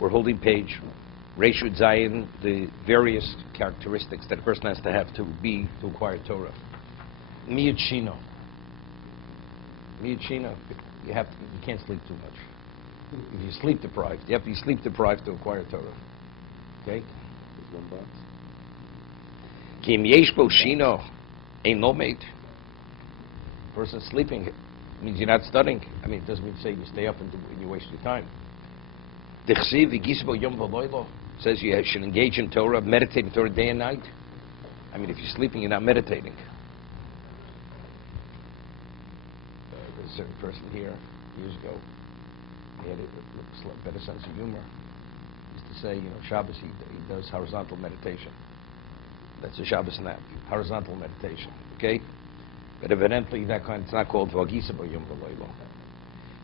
We're holding page Reshut Zayin, the various characteristics that a person has to have to acquire Torah. Miyut Shino. Miyut Shino. You can't sleep too much. If you're sleep deprived, you have to be sleep deprived to acquire Torah. Okay? There's one box. Kim yesh bo shino ein lomed. Person sleeping means you're not studying. I mean, it doesn't mean to say you stay up and you waste your time. Dichsiv v'gisbo yom v'loylo says you should engage in Torah, meditate in Torah day and night. I mean, if you're sleeping, you're not meditating. There's a certain person here years ago. He had a better sense of humor. He used to say, Shabbos he does horizontal meditation. That's a Shabbos nap, horizontal meditation. Okay, but evidently that kind it's not called v'agisa b'yom v'loylo.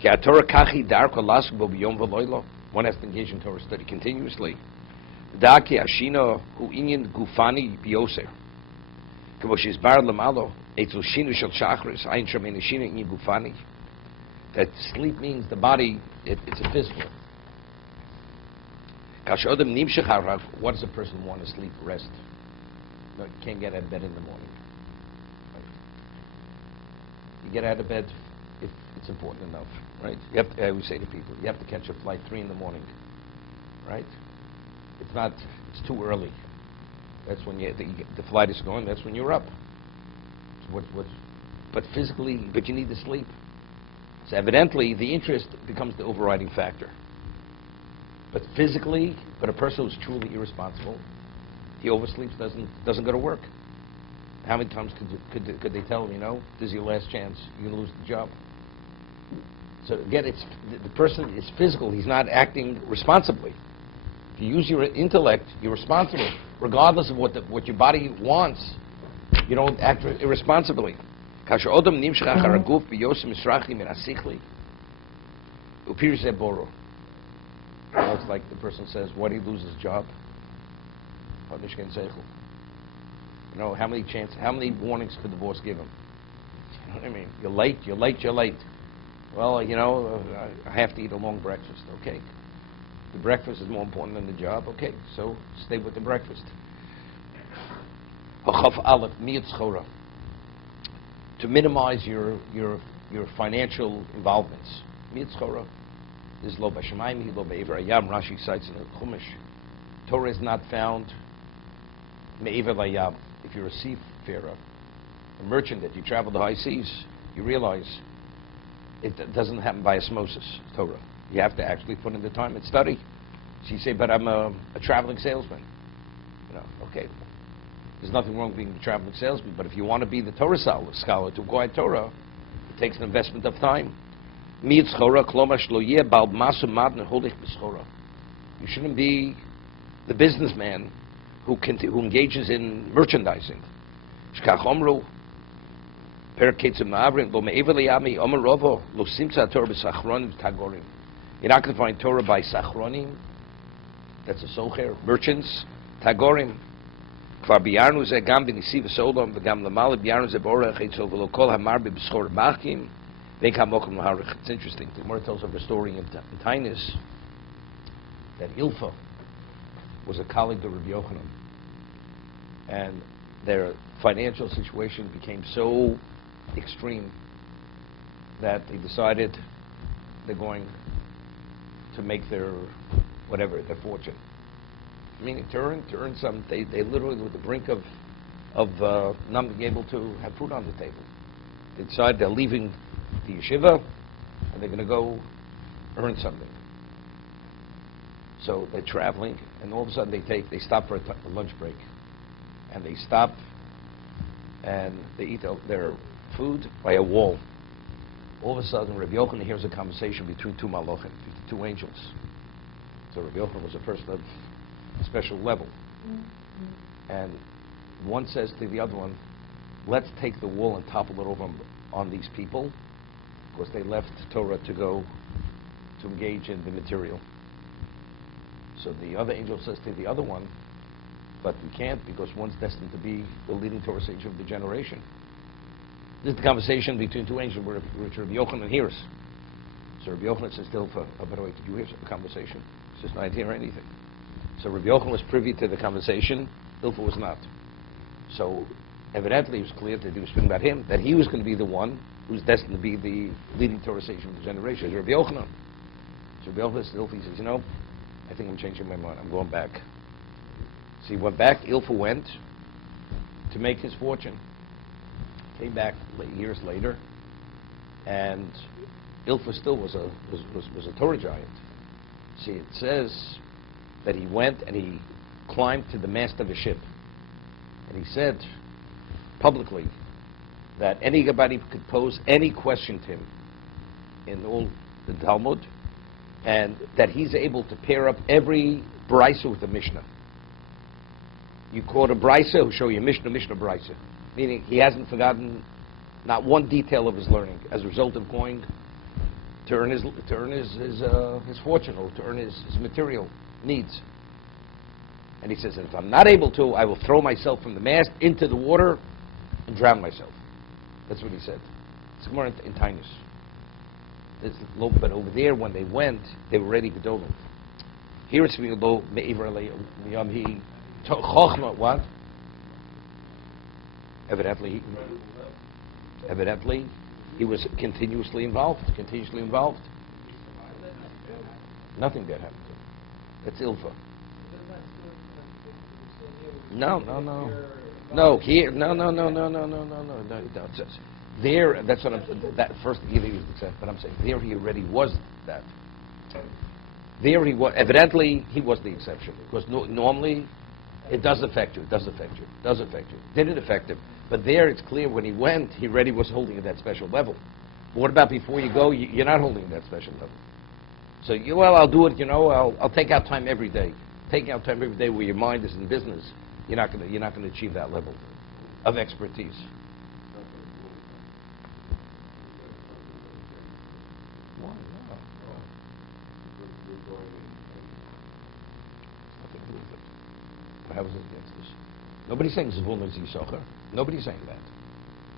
Ki Torah kachi darko lasuk bo b'yom v'loylo. One has to engage in Torah study continuously. Da'ki ashino hu inyan gufani b'yoser. K'bo shizbar lemalo etzel shinu shel shachris ayin shamein shinu inyan gufani. That sleep means the body, it's a physical. What does a person want to sleep? Rest. No, you can't get out of bed in the morning. Right? You get out of bed if it's important enough, right? I always say to people, you have to catch a flight 3 in the morning, right? It's too early. That's when the flight is going, that's when you're up. But physically, you need to sleep. So evidently, the interest becomes the overriding factor. But physically, a person who's truly irresponsible, he oversleeps, doesn't go to work. How many times could they tell him, this is your last chance, you're going to lose the job? So again, the person is physical, he's not acting responsibly. If you use your intellect, you're responsible. Regardless of what your body wants, you don't act irresponsibly. It's like the person says, why do you lose his job? How many warnings could the boss give him? You know what I mean? You're late. Well, I have to eat a long breakfast. Okay. The breakfast is more important than the job. Okay, so stay with the breakfast. To minimize your financial involvements. Mitzchora is lo b'shamayim, lo be'ever hayam. Rashi cites in the Chumash. Torah is not found me'ever hayam. If you're a seafarer, a merchant that you travel the high seas, you realize it doesn't happen by osmosis, Torah. You have to actually put in the time and study. So you say, but I'm a traveling salesman. Okay. There's nothing wrong with being a traveling salesman, but if you want to be the Torah scholar to acquire Torah, it takes an investment of time. You shouldn't be the businessman who engages in merchandising. You're not going to find Torah by Sachronim, that's a socher, merchants, Tagorim. It's interesting. The Gemara tells of a story in Tainis that Ilfa was a colleague of Rabbi Yochanan, and their financial situation became so extreme that they decided they're going to make their fortune. Meaning to earn some, they literally were at the brink of not being able to have food on the table. They decide they're leaving the yeshiva and they're going to go earn something. So they're traveling, and all of a sudden they stop for a lunch break, and they stop and they eat their food by a wall. All of a sudden, Rabbi Yochanan hears a conversation between two malachim, two angels. So Rabbi Yochanan was a person of special level. And one says to the other one, let's take the wall and topple it over on these people, because they left Torah to go to engage in the material. So the other angel says to the other one, but we can't, because one's destined to be the leading Torah sage of the generation. This is the conversation between two angels which Rabbi Yochanan hears. So Rabbi Yochanan says to Ilfa, oh, by the way, did you hear the conversation? He says, no, I didn't hear anything. So Rabbi Yochanan was privy to the conversation, Ilfa was not. So evidently it was clear that he was speaking about him, that he was going to be the one who's destined to be the leading Torah sage of the generation. It's Rabbi Yochanan. So Rabbi Yochanan says to Ilfa, he says, you know, I think I'm changing my mind. I'm going back. So he went back. Ilfa went to make his fortune. Came back years later, and Ilfa still was a Torah giant. See, it says that he went and he climbed to the mast of a ship, and he said publicly that anybody could pose any question to him in all the Talmud, and that he's able to pair up every brisa with the Mishnah. You quote a brisa, he'll show you Mishnah, brisa. Meaning he hasn't forgotten not one detail of his learning as a result of going to earn his fortune, or to earn his material needs. And he says, if I'm not able to, I will throw myself from the mast into the water and drown myself. That's what he said. It's more in Tainus. But over there, when they went, they were ready to go. Here it's what? Evidently, he was continuously involved. Nothing that happened to him. That's Ilfa. No. Here, no. There, that's what that first he was except, but I'm saying there he already was that. There he was. Evidently, he was the exception, because normally it does affect you. Did it affect him? But there, it's clear when he went, he already was holding at that special level. But what about before you go? You're not holding at that special level. So I'll do it. I'll take out time every day. Taking out time every day where your mind is in business, you're not going to achieve that level of expertise. How is it against this? Nobody's saying Zvulun is Yisachar. Nobody's saying that.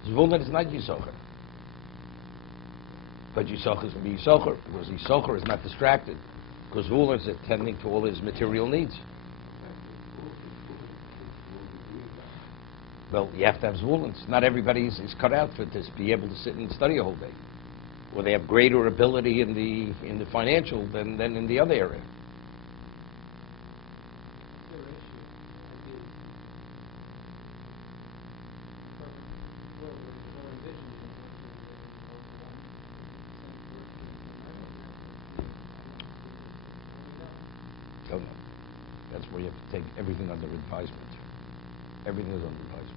Zvulun is not Yisachar. But Yisachar is going to be Yisachar, because Yisachar is not distracted, because Zvulun is attending to all his material needs. Well, you have to have Zvulun. Not everybody is cut out for this, be able to sit and study a whole day. Or they have greater ability in the financial than in the other area. Oh, no. That's where you have to take everything under advisement. Everything is under advisement.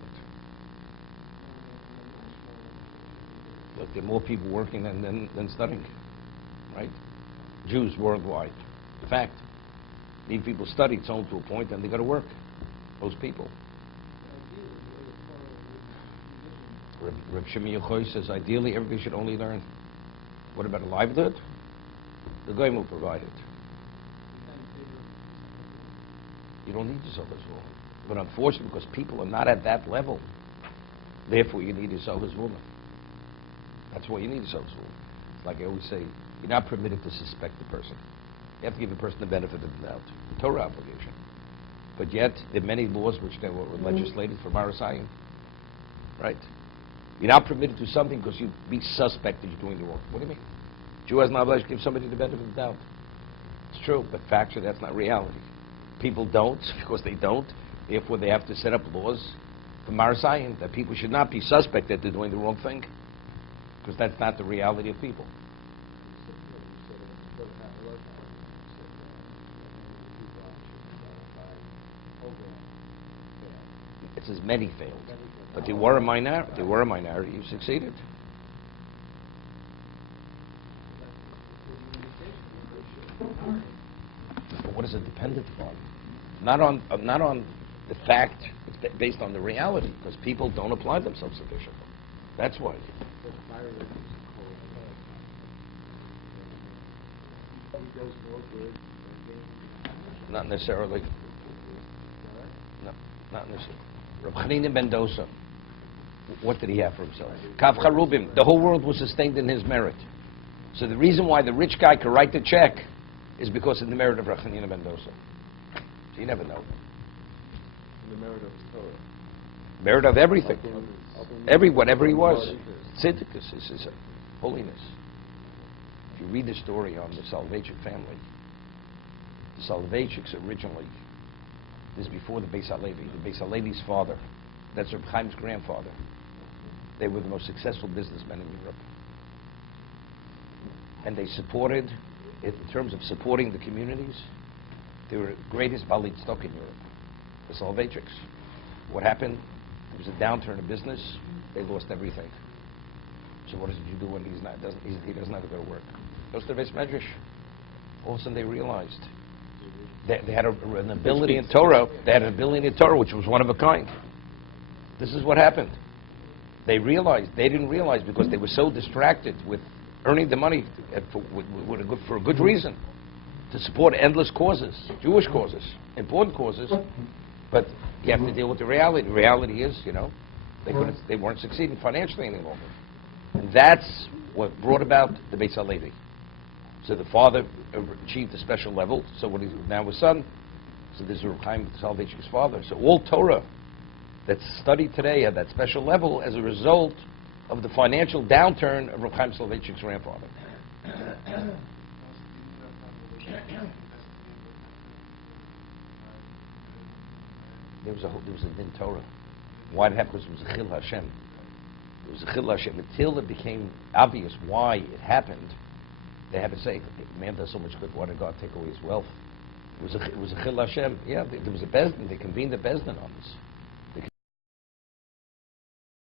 Look, there are more people working than studying, right? Jews worldwide. In fact, these people study, it's only to a point, and they got to work. Most people. Reb Shimon Yochai says, ideally, everybody should only learn. What about a livelihood? The Goyim will provide it. You don't need yourself as well. But unfortunately, because people are not at that level, therefore you need yourself as woman. That's why you need yourself as woman. It's like I always say, you're not permitted to suspect the person. You have to give the person the benefit of the doubt. The Torah obligation. But yet, there are many laws which they were legislated for Marasayim. Right? You're not permitted to do something because you'd be suspect that you're doing the wrong. What do you mean? Jew has not obliged to give somebody the benefit of the doubt. It's true, but factually that's not reality. People don't, because they don't. Therefore, they have to set up laws for Marasayim that people should not be suspect that they're doing the wrong thing, because that's not the reality of people. It says many failed, but they were a minority. They were a minority who succeeded. But what is it dependent upon? Not on the fact. It's based on the reality, because people don't apply themselves sufficiently. That's why. Not necessarily. No, not necessarily. Reb Chanina ben Dosa, what did he have for himself? Kav Charubim. The whole world was sustained in his merit. So the reason why the rich guy could write the check is because of the merit of Rachanina Mendoza. So you never know. The merit of Torah. Merit of everything. Whatever he was. Tzidkus is his holiness. If you read the story on the Soloveitchik family, the Soloveitchiks originally, this is before the Beis HaLevi, the Beis HaLevi's father, that's Reb Chaim's grandfather. They were the most successful businessmen in Europe. And they supported, in terms of supporting the communities, they were the greatest Balid stock in Europe, the Soloveitchiks. What happened? There was a downturn in business. They lost everything. So what does you do when he doesn't have to go to work? Goes to the Beis Medrash. All of a sudden they realized they had an ability in Torah. They had an ability in Torah which was one of a kind. This is what happened. They didn't realize because they were so distracted with earning the money for a good reason to support endless causes, Jewish causes, important causes. But you have to deal with the reality. The reality is, they weren't succeeding financially any longer. And that's what brought about the Beis HaLevi. So the father achieved a special level. So what he's now his son. So this is Reb Chaim Soloveitchik's father. So all Torah that's studied today at that special level as a result of the financial downturn of Reb Chaim Soloveitchik's grandfather. There was a din Torah. Why it happened? Because it was a chil Hashem. It was a chil Hashem. Until it became obvious why it happened, they had to say, man does so much good, why did God take away his wealth? It was a chil Hashem. Yeah, there was a bezdin. They convened a bezdin on this.